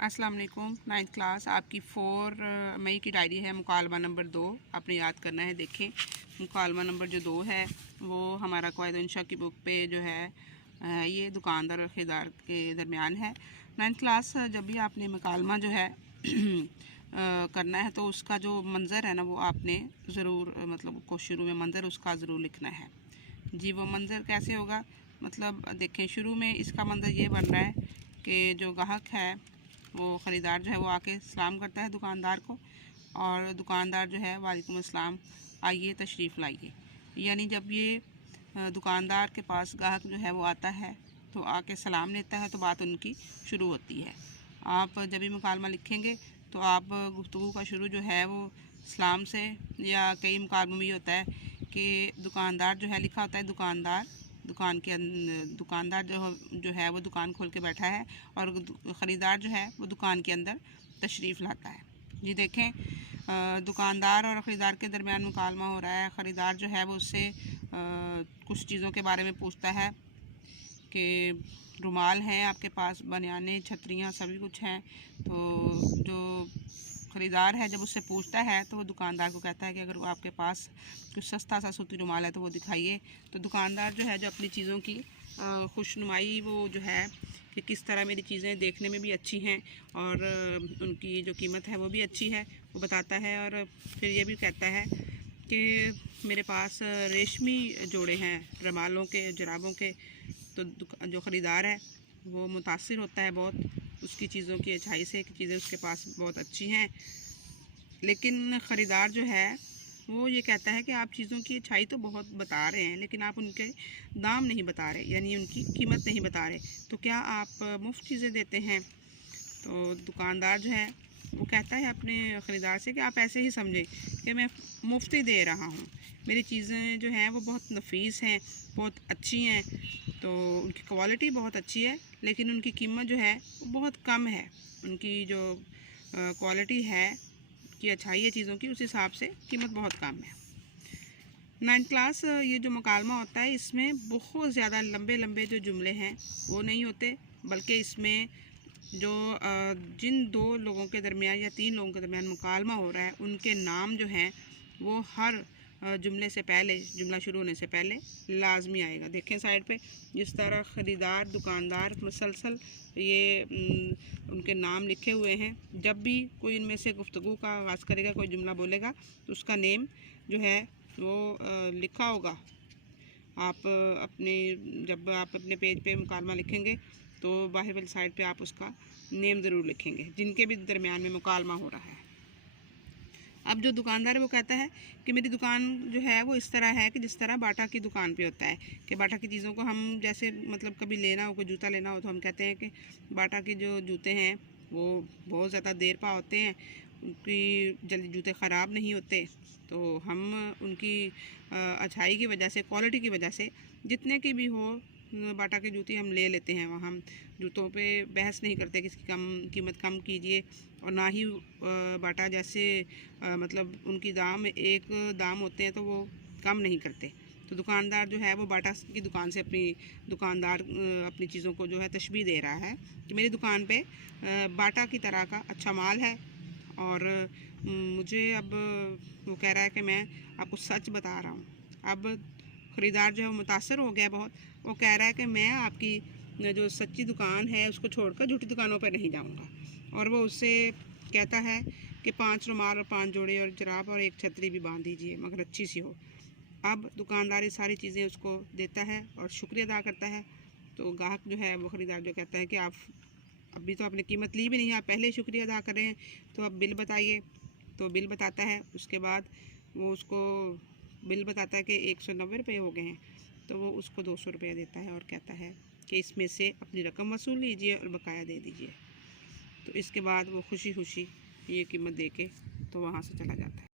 अस्सलाम वालेकुम। 9th class आपकी 4 मई की डायरी है। मुकालमा नंबर 2 आपने याद करना है। देखें, मुकालमा नंबर जो 2 है वो हमारा क़वाइद इंशा की बुक पे जो है ये दुकानदार और ख़रीदार के दरमियान है। 9th क्लास जब भी आपने मुकालमा जो है करना है तो उसका जो मंज़र है ना वो आपने ज़रूर मतलब को शुरू में मंज़र उसका ज़रूर लिखना है जी। वो मंज़र कैसे होगा, मतलब देखें शुरू में इसका मंज़र ये बन रहा है कि जो ग्राहक है वो ख़रीदार जो है वो आके सलाम करता है दुकानदार को, और दुकानदार जो है वालेकुम अस्सलाम, आइए तशरीफ़ लाइए। यानी जब ये दुकानदार के पास ग्राहक जो है वो आता है तो आके सलाम लेता है तो बात उनकी शुरू होती है। आप जब भी मुकालमा लिखेंगे तो आप गुफ्तगू का शुरू जो है वो सलाम से, या कई मुकालमों में ये होता है कि दुकानदार जो है लिखा होता है दुकानदार जो है वो दुकान खोल के बैठा है और ख़रीदार जो है वो दुकान के अंदर तशरीफ़ लाता है जी। देखें, दुकानदार और ख़रीदार के दरमियान मुकालमा हो रहा है। ख़रीदार जो है वो उससे कुछ चीज़ों के बारे में पूछता है कि रुमाल हैं आपके पास, बनियानें, छतरियाँ, सभी कुछ हैं। तो जो ख़रीदार है जब उससे पूछता है तो वो दुकानदार को कहता है कि अगर आपके पास कुछ सस्ता सा सूती रुमाल है तो वो दिखाइए। तो दुकानदार जो है जो अपनी चीज़ों की खुशनुमाई वो जो है कि किस तरह मेरी चीज़ें देखने में भी अच्छी हैं और उनकी जो कीमत है वो भी अच्छी है वो बताता है। और फिर ये भी कहता है कि मेरे पास रेशमी जोड़े हैं रुमालों के, जुराबों के। तो जो ख़रीदार है वो मुतासिर होता है बहुत उसकी चीज़ों की अच्छाई से कि चीज़ें उसके पास बहुत अच्छी हैं। लेकिन ख़रीदार जो है वो ये कहता है कि आप चीज़ों की अच्छाई तो बहुत बता रहे हैं लेकिन आप उनके दाम नहीं बता रहे, यानी उनकी कीमत नहीं बता रहे। तो क्या आप मुफ्त चीज़ें देते हैं? तो दुकानदार जो है वो कहता है अपने ख़रीदार से कि आप ऐसे ही समझें कि मैं मुफ्त ही दे रहा हूँ, मेरी चीज़ें जो हैं वो बहुत नफीस हैं, बहुत अच्छी हैं, तो उनकी क्वालिटी बहुत अच्छी है लेकिन उनकी कीमत जो है वो बहुत कम है। उनकी जो क्वालिटी है की अच्छाई है चीज़ों की, उस हिसाब से कीमत बहुत कम है। 9th क्लास ये जो मुकालमा होता है इसमें बहुत ज़्यादा लंबे लंबे जो जुमले हैं वो नहीं होते, बल्कि इसमें जो जिन 2 लोगों के दरमियान या 3 लोगों के दरमियान मुकालमा हो रहा है उनके नाम जो हैं वो हर जुमले से पहले, जुमला शुरू होने से पहले लाजमी आएगा। देखें साइड पे जिस तरह ख़रीदार, दुकानदार मुसलसल ये उनके नाम लिखे हुए हैं। जब भी कोई इनमें से गुफ्तगू का आगाज़ करेगा, कोई जुमला बोलेगा तो उसका नेम जो है वो लिखा होगा। आप जब आप अपने पेज पे मुकालमा लिखेंगे तो बाहर वाली साइड पे आप उसका नेम ज़रूर लिखेंगे जिनके भी दरमियान में मुकालमा हो रहा है। अब जो दुकानदार है वो कहता है कि मेरी दुकान जो है वो इस तरह है कि जिस तरह बाटा की दुकान पे होता है कि बाटा की चीज़ों को हम जैसे मतलब कभी लेना हो, कोई जूता लेना हो तो हम कहते हैं कि बाटा के जो जूते हैं वो बहुत ज़्यादा देर पा होते हैं, उनकी जल्दी जूते ख़राब नहीं होते। तो हम उनकी अच्छाई की वजह से, क्वालिटी की वजह से जितने की भी हो बाटा की जूती हम ले लेते हैं। वहाँ हम जूतों पे बहस नहीं करते कि इसकी कीमत कम कीजिए, और ना ही बाटा जैसे मतलब उनकी एक दाम होते हैं तो वो कम नहीं करते। तो दुकानदार जो है वो बाटा की दुकान से अपनी चीज़ों को जो है तशबीह दे रहा है कि मेरी दुकान पे बाटा की तरह का अच्छा माल है। और मुझे अब वो कह रहा है कि मैं आपको सच बता रहा हूँ। अब ख़रीदार जो है वो मुतासर हो गया बहुत, वो कह रहा है कि मैं आपकी जो सच्ची दुकान है उसको छोड़कर झूठी दुकानों पर नहीं जाऊँगा। और वो उससे कहता है कि 5 रुमाल और 5 जोड़े और जुराब और 1 छतरी भी बांध दीजिए मगर अच्छी सी हो। अब दुकानदार ये सारी चीज़ें उसको देता है और शुक्रिया अदा करता है। तो ग्राहक जो है वो ख़रीदार जो कहता है कि आप अभी तो आपने कीमत ली भी नहीं, आप पहले ही शुक्रिया अदा कर रहे हैं, तो अब बिल बताइए। तो बिल बताता है, उसके बाद वो उसको बिल बताता है कि 190 रुपये हो गए हैं। तो वो उसको 200 रुपया देता है और कहता है कि इसमें से अपनी रकम वसूल लीजिए और बकाया दे दीजिए। तो इसके बाद वो खुशी खुशी ये कीमत दे के तो वहाँ से चला जाता है।